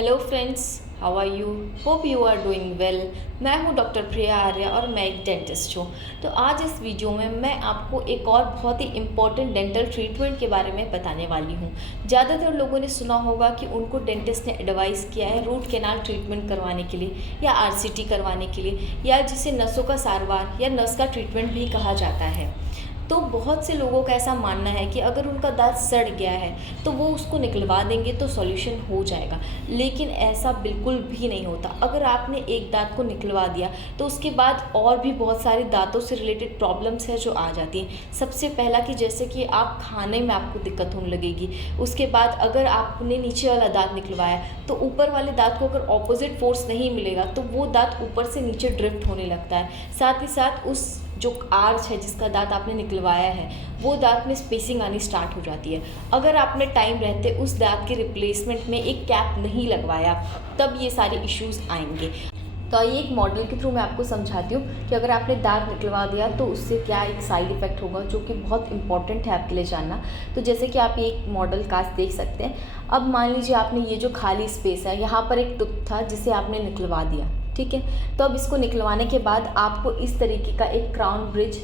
Hello friends, how are you? Hope you are doing well. मैं हूं doctor प्रिया आर्य और मैं एक डेंटिस्ट हूं। तो आज इस वीडियो में मैं आपको एक और बहुत ही इम्पॉर्टेंट डेंटल ट्रीटमेंट के बारे में बताने वाली हूं। ज़्यादातर लोगों ने सुना होगा कि उनको डेंटिस्ट ने एडवाइस किया है रूट कैनाल ट्रीटमेंट करवाने के लिए या आरसीटी करवाने के लिए, या जिसे नसों का सारवार या नस का ट्रीटमेंट भी कहा जाता है। तो बहुत से लोगों का ऐसा मानना है कि अगर उनका दांत सड़ गया है तो वो उसको निकलवा देंगे तो सॉल्यूशन हो जाएगा, लेकिन ऐसा बिल्कुल भी नहीं होता। अगर आपने एक दांत को निकलवा दिया तो उसके बाद और भी बहुत सारे दांतों से रिलेटेड प्रॉब्लम्स है जो आ जाती हैं। सबसे पहला कि जैसे कि आप खाने में आपको दिक्कत होने लगेगी। उसके बाद अगर आपने नीचे वाला दांत निकलवाया तो ऊपर वाले दांत को अगर ऑपोजिट फोर्स नहीं मिलेगा तो वो दांत ऊपर से नीचे ड्रिफ्ट होने लगता है। साथ ही साथ उस जो आर्च है जिसका दांत आपने निकलवाया है वो दांत में स्पेसिंग आनी स्टार्ट हो जाती है। अगर आपने टाइम रहते उस दांत के रिप्लेसमेंट में एक कैप नहीं लगवाया तब ये सारे इश्यूज़ आएंगे। तो आइए एक मॉडल के थ्रू मैं आपको समझाती हूँ कि अगर आपने दांत निकलवा दिया तो उससे क्या एक साइड इफ़ेक्ट होगा, जो कि बहुत इंपॉर्टेंट है आपके लिए जानना। तो जैसे कि आप ये एक मॉडल कास्ट देख सकते हैं। अब मान लीजिए आपने ये जो खाली स्पेस है यहाँ पर एक टूथ था जिसे आपने निकलवा दिया, ठीक है। तो अब इसको निकलवाने के बाद आपको इस तरीके का एक क्राउन ब्रिज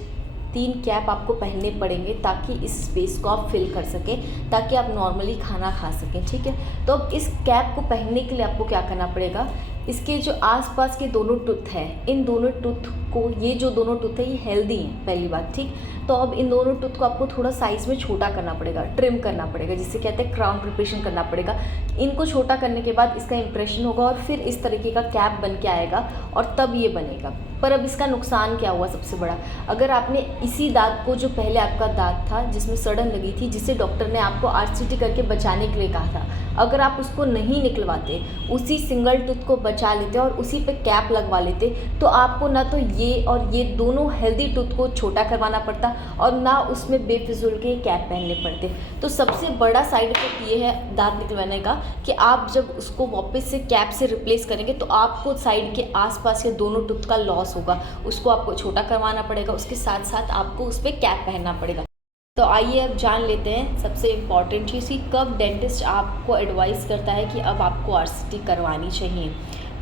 3 कैप आपको पहनने पड़ेंगे ताकि इस स्पेस को आप फिल कर सकें, ताकि आप नॉर्मली खाना खा सकें, ठीक है। तो अब इस कैप को पहनने के लिए आपको क्या करना पड़ेगा, इसके जो आसपास के दोनों टूथ हैं, इन दोनों टूथ को, ये जो दोनों टूथ है ये हेल्दी हैं पहली बात, ठीक। तो अब इन दोनों टूथ को आपको थोड़ा साइज़ में छोटा करना पड़ेगा, ट्रिम करना पड़ेगा, जिसे कहते हैं क्राउन प्रिपरेशन करना पड़ेगा। इनको छोटा करने के बाद इसका इंप्रेशन होगा और फिर इस तरीके का कैप बन के आएगा और तब ये बनेगा। पर अब इसका नुकसान क्या हुआ सबसे बड़ा, अगर आपने इसी दांत को, जो पहले आपका दांत था जिसमें सड़न लगी थी, जिसे डॉक्टर ने आपको आरसीटी करके बचाने के लिए कहा था, अगर आप उसको नहीं निकलवाते, उसी सिंगल टूथ को बचा लेते और उसी पे कैप लगवा लेते, तो आपको ना तो ये और ये दोनों हेल्दी टूथ को छोटा करवाना पड़ता और ना उसमें बेफिजूल के कैप पहनने पड़ते। तो सबसे बड़ा साइड इफेक्ट ये है दांत निकलवाने का कि आप जब उसको वापस से कैप से रिप्लेस करेंगे तो आपको साइड के आसपास के दोनों टूथ का लॉस होगा, उसको आपको छोटा करवाना पड़ेगा, उसके साथ साथ आपको उस पर कैप पहनना पड़ेगा। तो आइए अब जान लेते हैं सबसे इम्पॉर्टेंट चीज़ कि कब डेंटिस्ट आपको एडवाइस करता है कि अब आपको आरसीटी करवानी चाहिए।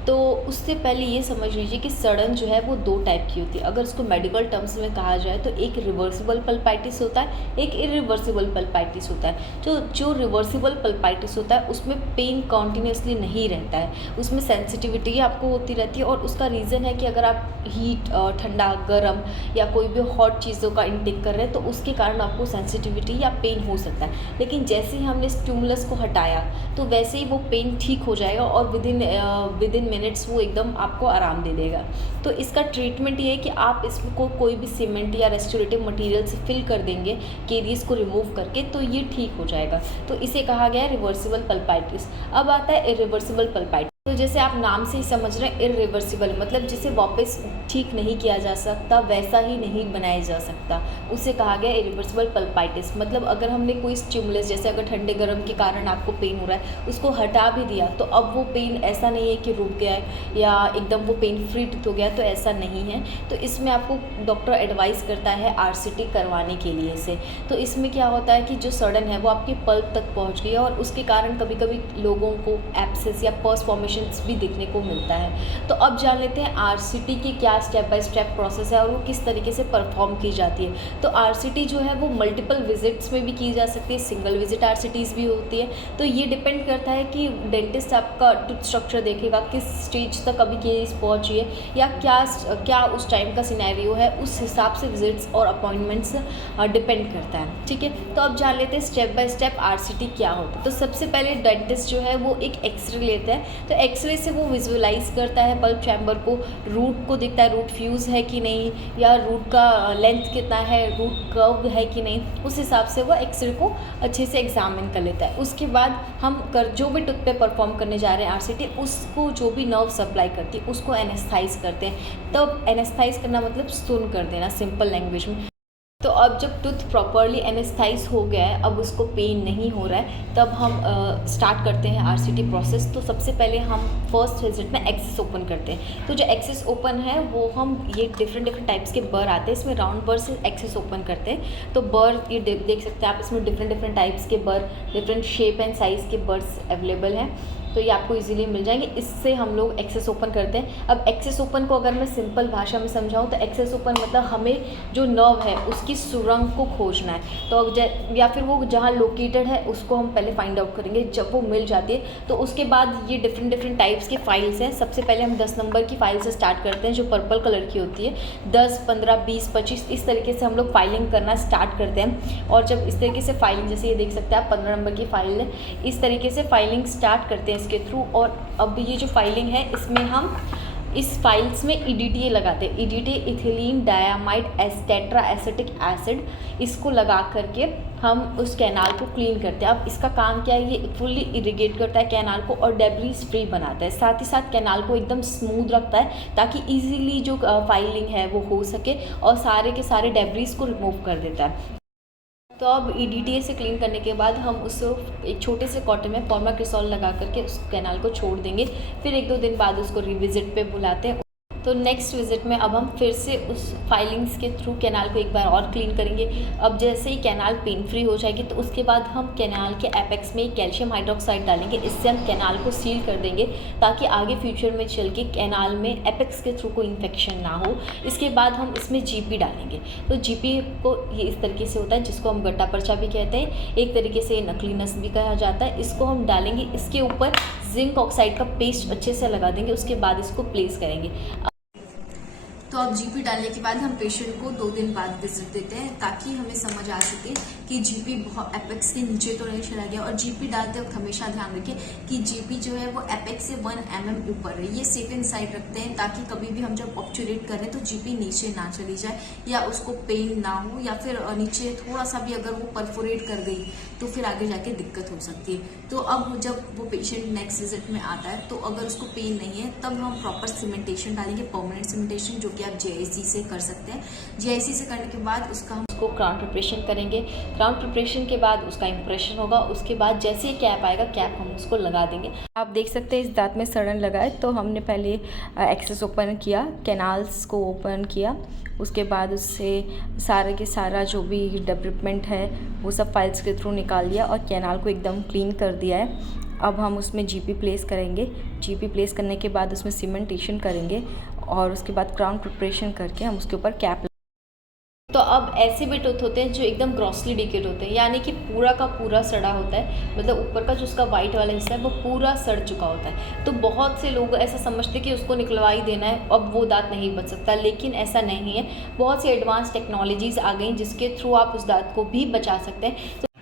तो उससे पहले ये समझ लीजिए कि सड़न जो है वो 2 टाइप की होती है। अगर इसको मेडिकल टर्म्स में कहा जाए तो एक रिवर्सिबल पल्पाइटिस होता है, एक इरिवर्सिबल पल्पाइटिस होता है। जो रिवर्सिबल पल्पाइटिस होता है उसमें पेन कॉन्टीन्यूसली नहीं रहता है, उसमें सेंसिटिविटी आपको होती रहती है और उसका रीज़न है कि अगर आप हीट, ठंडा, गर्म या कोई भी हॉट चीज़ों का इंटेक कर रहे हैं तो उसके कारण आपको सेंसिटिविटी या पेन हो सकता है। लेकिन जैसे ही हमने स्टिमुलस को हटाया तो वैसे ही वो पेन ठीक हो जाएगा और विद इन मिनट्स वो एकदम आपको आराम दे देगा। तो इसका ट्रीटमेंट ये है कि आप इसको कोई भी सीमेंट या रेस्टोरेटिव मटेरियल से फिल कर देंगे केरियस को रिमूव करके, तो ये ठीक हो जाएगा। तो इसे कहा गया है रिवर्सिबल पल्पाइटिस। अब आता है इरिवर्सिबल पल्पाइटिस। तो जैसे आप नाम से ही समझ रहे हैं, इरिवर्सिबल मतलब जिसे वापस ठीक नहीं किया जा सकता, वैसा ही नहीं बनाया जा सकता, उसे कहा गया इरिवर्सिबल पल्पाइटिस। मतलब अगर हमने कोई स्टिमुलस, जैसे अगर ठंडे गर्म के कारण आपको पेन हो रहा है, उसको हटा भी दिया तो अब वो पेन ऐसा नहीं है कि रुक गया है या एकदम वो पेन फ्री हो गया, तो ऐसा नहीं है। तो इसमें आपको डॉक्टर एडवाइस करता है आरसीटी करवाने के लिए से। तो इसमें क्या होता है कि जो सड़न है वो आपकी पल्प तक पहुँच गई है और उसके कारण कभी कभी लोगों को एब्सेस या पर्स फॉर्मेशन भी देखने को मिलता है। तो अब जान लेते हैं आरसीटी की क्या स्टेप बाय स्टेप प्रोसेस है और वो किस तरीके से परफॉर्म की जाती है। तो आरसीटी जो है वो मल्टीपल विजिट्स में भी की जा सकती है, सिंगल विजिट आरसीटीज़ भी होती है। तो ये डिपेंड करता है कि डेंटिस्ट आपका टूथ स्ट्रक्चर देखेगा, किस स्टेज तक अभी केस पहुंची है या क्या उस टाइम का सिनेरियो है, उस हिसाब से विजिट्स और अपॉइंटमेंट्स डिपेंड करता है, ठीक है। तो अब जान लेते हैं स्टेप बाय स्टेप आरसीटी क्या होता है। तो सबसे पहले डेंटिस्ट जो है वो एक एक्सरे लेता है। तो एक्सरे से वो विजुअलाइज करता है पल्प चैम्बर को, रूट को देखता है, रूट फ्यूज़ है कि नहीं, या रूट का लेंथ कितना है, रूट कर्व है कि नहीं, उस हिसाब से वो एक्सरे को अच्छे से एग्जामिन कर लेता है। उसके बाद हम जो भी टूथ पे परफॉर्म करने जा रहे हैं आरसीटी, उसको जो भी नर्व सप्लाई करती है उसको एनेस्थाइज करते हैं। तब एनेस्थाइज करना मतलब सुन कर देना सिंपल लैंग्वेज में। तो अब जब टूथ प्रॉपरली एनेस्थाइज हो गया है, अब उसको पेन नहीं हो रहा है, तब हम स्टार्ट करते हैं आरसीटी प्रोसेस। तो सबसे पहले हम फर्स्ट विजिट में एक्सेस ओपन करते हैं। तो जो एक्सेस ओपन है वो हम ये डिफरेंट टाइप्स के बर आते हैं, इसमें राउंड बर से एक्सेस ओपन करते हैं। तो बर ये देख सकते हैं आप, इसमें डिफरेंट टाइप्स के बर, डिफरेंट शेप एंड साइज़ के बर्स अवेलेबल हैं। तो ये आपको इजीली मिल जाएंगे। इससे हम लोग एक्सेस ओपन करते हैं। अब एक्सेस ओपन को अगर मैं सिंपल भाषा में समझाऊँ तो एक्सेस ओपन मतलब हमें जो नर्व है उसकी सुरंग को खोजना है। तो या फिर वो जहाँ लोकेटेड है उसको हम पहले फाइंड आउट करेंगे। जब वो मिल जाती है तो उसके बाद ये डिफरेंट टाइप्स के फाइल्स हैं। सबसे पहले हम 10 नंबर की फाइल से स्टार्ट करते हैं जो पर्पल कलर की होती है। 10, 15, 20, 25 इस तरीके से हम लोग फाइलिंग करना स्टार्ट करते हैं। और जब इस तरीके से फाइलिंग, जैसे ये देख सकते हैं आप 15 नंबर की फाइल है, इस तरीके से फाइलिंग स्टार्ट करते हैं इसके थ्रू। और अब ये जो फाइलिंग है इसमें हम इस फाइल्स में EDTA लगाते हैं। EDTA ethylene diamide tetra acetic acid, इसको लगा करके हम उस कैनाल को क्लीन करते हैं। अब इसका काम क्या है, ये फुल्ली इरिगेट करता है कैनाल को और डेब्रीज फ्री बनाता है। साथ ही साथ कैनाल को एकदम स्मूथ रखता है ताकि इजीली जो फाइलिंग है वो हो सके और सारे के सारे डेब्रीज को रिमूव कर देता है। तो अब EDTA से क्लीन करने के बाद हम उसको एक छोटे से कॉटन में फॉर्माक्रिसॉल लगा करके उस कैनाल को छोड़ देंगे। फिर 1-2 दिन बाद उसको रिविजिट पे बुलाते हैं। तो नेक्स्ट विजिट में अब हम फिर से उस फाइलिंग्स के थ्रू कैनाल को एक बार और क्लीन करेंगे। अब जैसे ही कैनाल पेन फ्री हो जाएगी तो उसके बाद हम कैनाल के एपेक्स में कैल्शियम हाइड्रोक्साइड डालेंगे। इससे हम कैनाल को सील कर देंगे ताकि आगे फ्यूचर में चल के कैनाल में एपेक्स के थ्रू कोई इन्फेक्शन ना हो। इसके बाद हम इसमें GP डालेंगे। तो GP को ये इस तरीके से होता है जिसको हम गट्टा पर्चा भी कहते हैं, एक तरीके से नकली नस भी कहा जाता है। इसको हम डालेंगे, इसके ऊपर जिंक ऑक्साइड का पेस्ट अच्छे से लगा देंगे। उसके बाद इसको प्लेस करेंगे। तो अब GP डालने के बाद हम पेशेंट को 2 दिन बाद विजिट देते हैं ताकि हमें समझ आ सके कि GP बहुत एपेक्स के नीचे तो नहीं चला गया। और GP डालते वक्त हमेशा ध्यान रखें कि GP जो है वो एपेक्स से 1 mm ऊपर है। ये सेफ इनसाइड रखते हैं ताकि कभी भी हम जब ऑब्चुरेट करें तो GP नीचे ना चली जाए या उसको पेन ना हो, या फिर नीचे थोड़ा सा भी अगर वो परफोरेट कर गई तो फिर आगे जाके दिक्कत हो सकती है। तो अब जब वो पेशेंट नेक्स्ट विजिट में आता है तो अगर उसको पेन नहीं है तब हम प्रॉपर सीमेंटेशन डालेंगे, परमानेंट सीमेंटेशन, जो कि आप JIC से कर सकते हैं। JIC से करने के बाद उसका हम उसको क्राउन प्रिपरेशन करेंगे। क्राउन प्रिपरेशन के बाद उसका इम्प्रेशन होगा। उसके बाद जैसे ही कैप आएगा, कैप हम उसको लगा देंगे। आप देख सकते हैं इस दांत में सड़न लगा है। तो हमने पहले एक्सेस ओपन किया, कैनाल्स को ओपन किया, उसके बाद उससे सारे के सारा जो भी डेवलपमेंट है वो सब फाइल्स के थ्रू निकाल दिया और कैनाल को एकदम क्लीन कर दिया है। अब हम उसमें GP प्लेस करेंगे। GP प्लेस करने के बाद उसमें सीमेंटेशन करेंगे और उसके बाद क्राउन प्रिपरेशन करके हम उसके ऊपर कैप। तो अब ऐसे भी टूथ होते हैं जो एकदम ग्रॉसली डिकेड होते हैं, यानी कि पूरा का पूरा सड़ा होता है, मतलब ऊपर का जो उसका वाइट वाला हिस्सा है वो पूरा सड़ चुका होता है। तो बहुत से लोग ऐसा समझते हैं कि उसको निकलवा ही देना है, अब वो दांत नहीं बच सकता, लेकिन ऐसा नहीं है। बहुत सी एडवांस टेक्नोलॉजीज़ आ गई जिसके थ्रू आप उस दांत को भी बचा सकते हैं।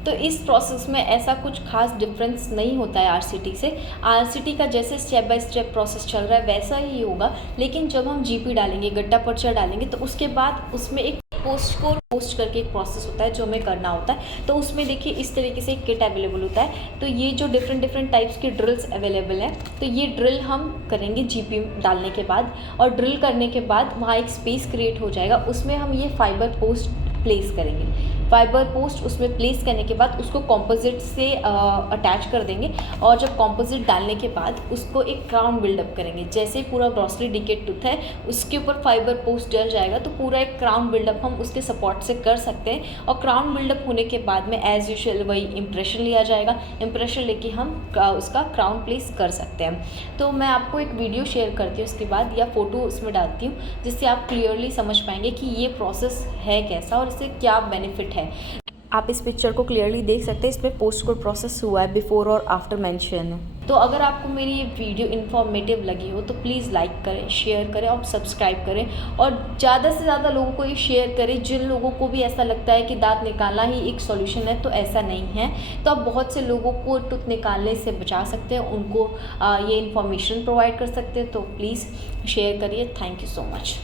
तो इस प्रोसेस में ऐसा कुछ खास डिफरेंस नहीं होता है RCT से। RCT का जैसे स्टेप बाय स्टेप प्रोसेस चल रहा है वैसा ही होगा, लेकिन जब हम GP डालेंगे, गट्टा पर्चा डालेंगे, तो उसके बाद उसमें एक पोस्ट करके एक प्रोसेस होता है जो हमें करना होता है। तो उसमें देखिए इस तरीके से एक किट अवेलेबल होता है। तो ये जो डिफरेंट टाइप्स की ड्रिल्स अवेलेबल हैं, तो ये ड्रिल हम करेंगे GP डालने के बाद। और ड्रिल करने के बाद वहाँ एक स्पेस क्रिएट हो जाएगा, उसमें हम ये फाइबर पोस्ट प्लेस करेंगे। फाइबर पोस्ट उसमें प्लेस करने के बाद उसको कॉम्पोजिट से अटैच कर देंगे। और जब कॉम्पोजिट डालने के बाद उसको एक क्राउन बिल्डअप करेंगे। जैसे पूरा ग्रॉसली डिकेड टूथ है उसके ऊपर फाइबर पोस्ट डल जाएगा तो पूरा एक क्राउन बिल्डअप हम उसके सपोर्ट से कर सकते हैं। और क्राउन बिल्डअप होने के बाद में एज यूजुअल वही इम्प्रेशन लिया जाएगा। इम्प्रेशन लेके हम उसका क्राउन प्लेस कर सकते हैं। तो मैं आपको एक वीडियो शेयर करती हूँ उसके बाद, या फ़ोटो उसमें डालती हूँ, जिससे आप क्लियरली समझ पाएंगे कि ये प्रोसेस है कैसा और इससे क्या बेनिफिट है। आप इस पिक्चर को क्लियरली देख सकते हैं, इसमें पोस्ट कोड प्रोसेस हुआ है, बिफोर और आफ्टर मेंशन है। तो अगर आपको मेरी ये वीडियो इन्फॉर्मेटिव लगी हो तो प्लीज़ लाइक करें, शेयर करें और सब्सक्राइब करें। और ज़्यादा से ज़्यादा लोगों को ये शेयर करें जिन लोगों को भी ऐसा लगता है कि दांत निकालना ही एक सॉल्यूशन है, तो ऐसा नहीं है। तो आप बहुत से लोगों को टूथ निकालने से बचा सकते हैं, उनको ये इन्फॉर्मेशन प्रोवाइड कर सकते हैं। तो प्लीज़ शेयर करिए। Thank you so much.